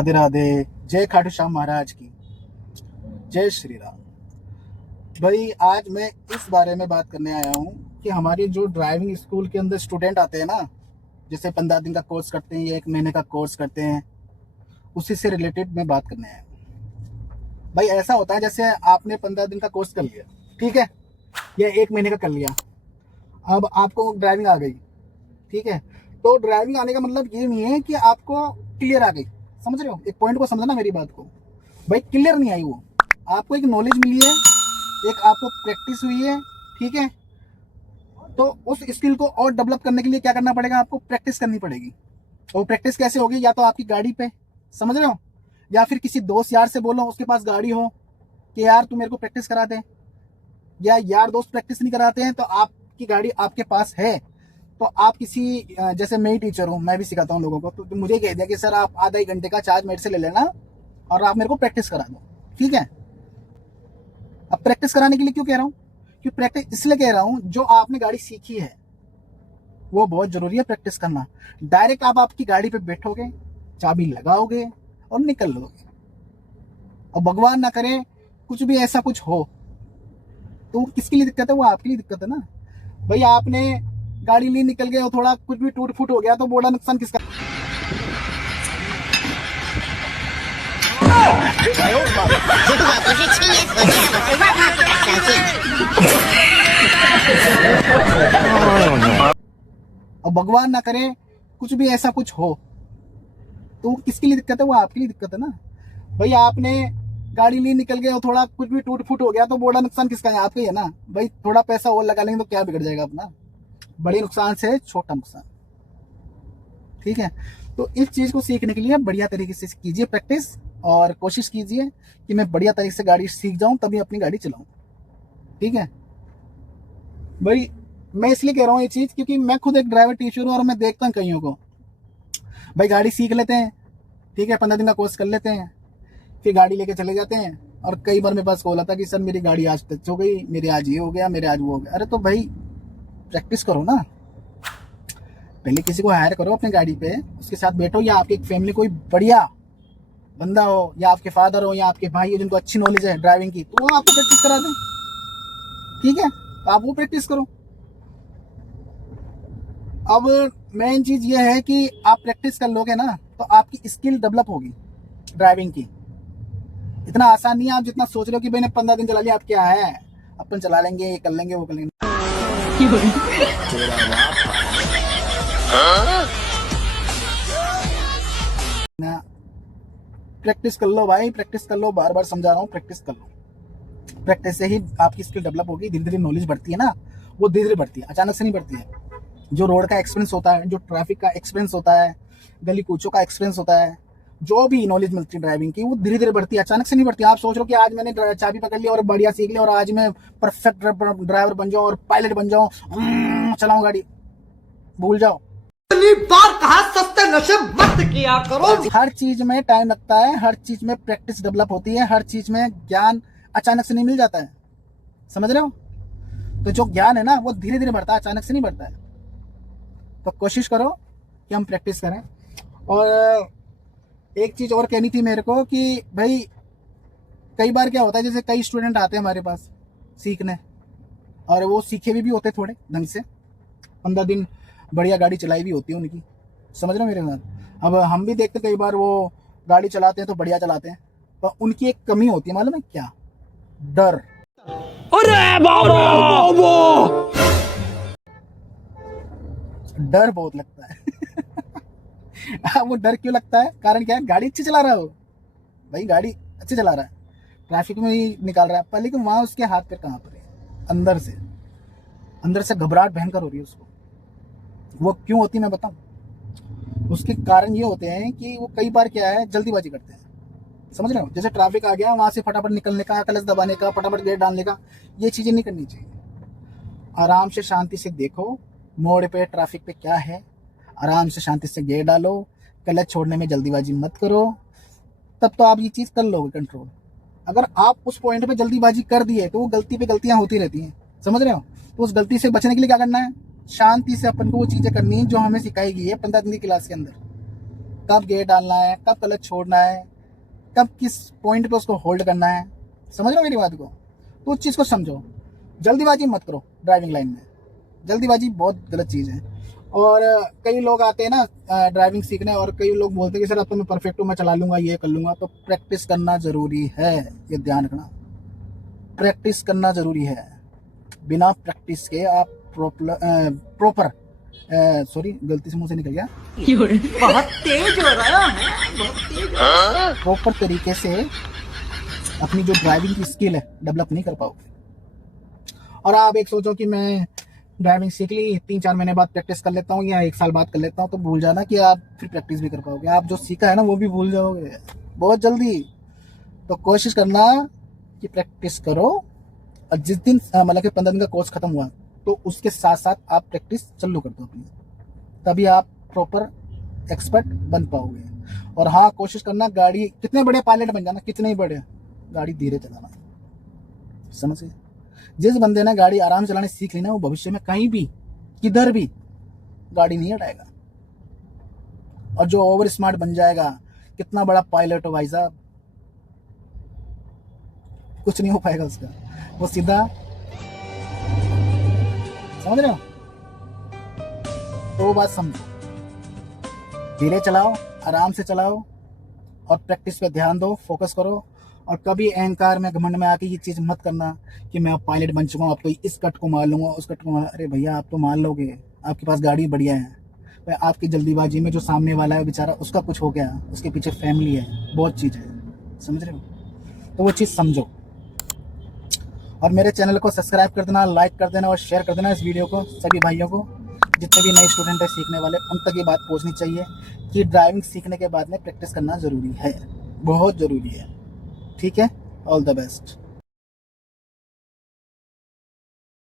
राधे राधे। जय खाटू श्याम महाराज की जय श्री राम। भाई आज मैं इस बारे में बात करने आया हूँ कि हमारे जो ड्राइविंग स्कूल के अंदर स्टूडेंट आते हैं ना, जैसे 15 दिन का कोर्स करते हैं या 1 महीने का कोर्स करते हैं, उसी से रिलेटेड मैं बात करने आया हूँ। भाई ऐसा होता है जैसे आपने 15 दिन का कोर्स कर लिया, ठीक है, या 1 महीने का कर लिया, अब आपको ड्राइविंग आ गई, ठीक है। तो ड्राइविंग आने का मतलब ये नहीं है कि आपको क्लियर आ गई, समझ रहे हो? एक पॉइंट को समझना मेरी बात को। भाई क्लियर नहीं आई, वो आपको एक नॉलेज मिली है, एक आपको प्रैक्टिस हुई है, ठीक है। तो उस स्किल को और डेवलप करने के लिए क्या करना पड़ेगा? आपको प्रैक्टिस करनी पड़ेगी। और प्रैक्टिस कैसे होगी? या तो आपकी गाड़ी पे, समझ रहे हो, या फिर किसी दोस्त यार से बोलो, उसके पास गाड़ी हो कि यार तू मेरे को प्रैक्टिस करा दे, या यार दोस्त प्रैक्टिस नहीं कराते हैं तो आपकी गाड़ी आपके पास है तो आप किसी, जैसे मैं ही टीचर हूँ, मैं भी सिखाता हूँ लोगों को, तो मुझे कह दिया कि सर आप आधा 1 घंटे का चार्ज मेरे से ले लेना और आप मेरे को प्रैक्टिस करा दो, ठीक है। अब प्रैक्टिस कराने के लिए क्यों कह रहा हूँ? क्यों प्रैक्टिस इसलिए कह रहा हूँ, जो आपने गाड़ी सीखी है वो बहुत जरूरी है प्रैक्टिस करना। डायरेक्ट आप आपकी गाड़ी पे बैठोगे, चाबी लगाओगे और निकल लोगे, और भगवान ना करे कुछ भी ऐसा कुछ हो तो किसके लिए दिक्कत है? वो आपके लिए दिक्कत है ना। भाई आपने गाड़ी लिए निकल गए और थोड़ा कुछ भी टूट फूट हो गया तो बड़ा नुकसान किसका? और भगवान ना करे कुछ भी ऐसा कुछ हो तो किसके लिए दिक्कत है? वो आपके लिए दिक्कत है ना। भाई आपने गाड़ी लिए निकल गए और थोड़ा कुछ भी टूट फूट हो गया तो बड़ा नुकसान किसका है? आपका ही है ना। भाई थोड़ा पैसा और लगा लेंगे तो क्या बिगड़ जाएगा अपना? बड़े नुकसान से छोटा नुकसान, ठीक है। तो इस चीज को सीखने के लिए बढ़िया तरीके से कीजिए प्रैक्टिस, और कोशिश कीजिए कि मैं बढ़िया तरीके से गाड़ी सीख जाऊं तभी अपनी गाड़ी चलाऊं, ठीक है। भाई मैं इसलिए कह रहा हूँ ये चीज क्योंकि मैं खुद एक ड्राइवर टीचर हूँ और मैं देखता हूँ कईयों को, भाई गाड़ी सीख लेते हैं, ठीक है, 15 दिन का कोर्स कर लेते हैं, फिर गाड़ी लेके चले जाते हैं, और कई बार मेरे पास कॉल आता कि सर मेरी गाड़ी आज टच हो गई, मेरे आज ये हो गया, मेरे आज वो हो गया। अरे तो भाई प्रैक्टिस करो ना, पहले किसी को हायर करो अपनी गाड़ी पे, उसके साथ बैठो, या आपकी फैमिली कोई बढ़िया बंदा हो, या आपके फादर हो, या आपके भाई हो जिनको अच्छी नॉलेज है ड्राइविंग की, तो वो आपको प्रैक्टिस करा दें, ठीक है। तो आप वो प्रैक्टिस करो। अब मेन चीज ये है कि आप प्रैक्टिस कर लोगे ना तो आपकी स्किल डेवलप होगी ड्राइविंग की। इतना आसान नहीं है आप जितना सोच रहे हो कि भाई ने 15 दिन चला लिया, आप क्या है, अपन चला लेंगे, ये कर लेंगे, वो कर लेंगे। प्रैक्टिस कर लो भाई, प्रैक्टिस कर लो, बार बार समझा रहा हूँ, प्रैक्टिस कर लो। प्रैक्टिस से ही आपकी स्किल डेवलप होगी, धीरे धीरे नॉलेज बढ़ती है ना, वो धीरे धीरे बढ़ती है, अचानक से नहीं बढ़ती है। जो रोड का एक्सपीरियंस होता है, जो ट्रैफिक का एक्सपीरियंस होता है, गली कूचों का एक्सपीरियंस होता है, जो भी नॉलेज मिलती है ड्राइविंग की, वो धीरे धीरे बढ़ती है, अचानक से नहीं बढ़ती। आप सोच रहे हो कि आज मैंने चाबी पकड़ ली और बढ़िया सीख लिया और आज मैं परफेक्ट ड्राइवर बन जाऊं और पायलट बन जाऊं, चलाऊं गाड़ी, भूल जाओ। बार कहा सस्ते नशे मत किया करो। हर चीज में टाइम लगता है, हर चीज में प्रैक्टिस डेवलप होती है, हर चीज में ज्ञान अचानक से नहीं मिल जाता है, समझ रहे हो? तो जो ज्ञान है ना वो धीरे धीरे बढ़ता है, अचानक से नहीं बढ़ता है। तो कोशिश करो कि हम प्रैक्टिस करें। और एक चीज और कहनी थी मेरे को कि भाई कई बार क्या होता है, जैसे कई स्टूडेंट आते हैं हमारे पास सीखने, और वो सीखे भी होते थोड़े ढंग से, 15 दिन बढ़िया गाड़ी चलाई भी होती है उनकी, समझ रहे हो मेरे साथ। अब हम भी देखते कई बार वो गाड़ी चलाते हैं तो बढ़िया चलाते हैं, तो उनकी एक कमी होती है, मालूम है क्या? डर। अरे बाबा, डर बहुत लगता है। अब वो डर क्यों लगता है? कारण क्या है? गाड़ी अच्छी चला रहा हो, भाई गाड़ी अच्छी चला रहा है, ट्रैफिक में ही निकाल रहा है पर, लेकिन वहां उसके हाथ पैर कहाँ पर है? अंदर से घबराहट भयंकर हो रही है उसको। वो क्यों होती है मैं बताऊं? उसके कारण ये होते हैं कि वो कई बार क्या है, जल्दीबाजी करते हैं, समझ रहे हो? जैसे ट्रैफिक आ गया, वहां से फटाफट निकलने का, क्लच दबाने का, फटाफट गेट डालने का, ये चीजें नहीं करनी चाहिए। आराम से शांति से देखो मोड़ पे ट्रैफिक पे क्या है, आराम से शांति से गेयर डालो, क्लच छोड़ने में जल्दीबाजी मत करो, तब तो आप ये चीज कर लोगे कंट्रोल। अगर आप उस पॉइंट पे जल्दीबाजी कर दिए तो वो गलती पे गलतियां होती रहती हैं, समझ रहे हो? तो उस गलती से बचने के लिए क्या करना है? शांति से अपन को वो चीजें करनी है जो हमें सिखाई गई है 15 दिन की क्लास के अंदर। कब गियर डालना है, कब क्लच छोड़ना है, कब किस पॉइंट पे उसको होल्ड करना है। समझ रहे हो मेरी बात को? तो उस चीज़ को समझो। जल्दीबाजी मत करो ड्राइविंग लाइन में, जल्दीबाजी बहुत गलत चीज़ है। और कई लोग आते हैं ना ड्राइविंग सीखने, और कई लोग बोलते हैं कि सर अब तो मैं परफेक्ट हूँ, मैं चला लूँगा, ये कर लूँगा। तो प्रैक्टिस करना ज़रूरी है, ये ध्यान रखना। प्रैक्टिस करना ज़रूरी है। बिना प्रैक्टिस के आप प्रॉपर सॉरी गलती से मुंह से निकल गया, बहुत तेज हो रहा है, बहुत तेज। प्रॉपर तरीके से अपनी जो ड्राइविंग की स्किल है डेवलप नहीं कर पाओगे। और आप एक सोचो कि मैं ड्राइविंग सीख ली, 3-4 महीने बाद प्रैक्टिस कर लेता हूँ या 1 साल बाद कर लेता हूँ, तो भूल जाना कि आप फिर प्रैक्टिस भी कर पाओगे। आप जो सीखा है ना वो भी भूल जाओगे बहुत जल्दी। तो कोशिश करना कि प्रैक्टिस करो, और जिस दिन मतलब कि 15 दिन का कोर्स खत्म हुआ तो उसके साथ साथ आप प्रैक्टिस चालू कर दो अपनी, तभी आप प्रॉपर एक्सपर्ट बन पाओगे। और हाँ, कोशिश करना गाड़ी कितने बड़े पायलट बन जाना, कितने ही बड़े, गाड़ी धीरे चलाना। समझ गए? जिस बंदे ने गाड़ी आराम चलाने सीख ली ना, वो भविष्य में कहीं भी किधर भी गाड़ी नहीं हटाएगा। और जो ओवर स्मार्ट बन जाएगा, कितना बड़ा पायलट हो भाई साहब, कुछ नहीं हो पाएगा उसका, वो सीधा। समझ रहे हो? तो वो बात समझो, धीरे चलाओ, आराम से चलाओ, और प्रैक्टिस पे ध्यान दो, फोकस करो। और कभी अहंकार में, घमंड में आके ये चीज़ मत करना कि मैं अब पायलट बन चुका हूँ, अब तो इस कट को मार लूंगा, उस कट को मार। अरे भैया, आप तो मार लोगे, आपके पास गाड़ी बढ़िया है, भाई आपकी जल्दीबाजी में जो सामने वाला है बेचारा, उसका कुछ हो गया, उसके पीछे फैमिली है, बहुत चीज़ है। समझ रहे हो? तो वो चीज़ समझो। और मेरे चैनल को सब्सक्राइब कर देना, लाइक कर देना और शेयर कर देना इस वीडियो को सभी भाइयों को। जितने भी नए स्टूडेंट है सीखने वाले, उन तक ये बात पहुंचनी चाहिए कि ड्राइविंग सीखने के बाद में प्रैक्टिस करना ज़रूरी है, बहुत ज़रूरी है। ठीक है? All the best.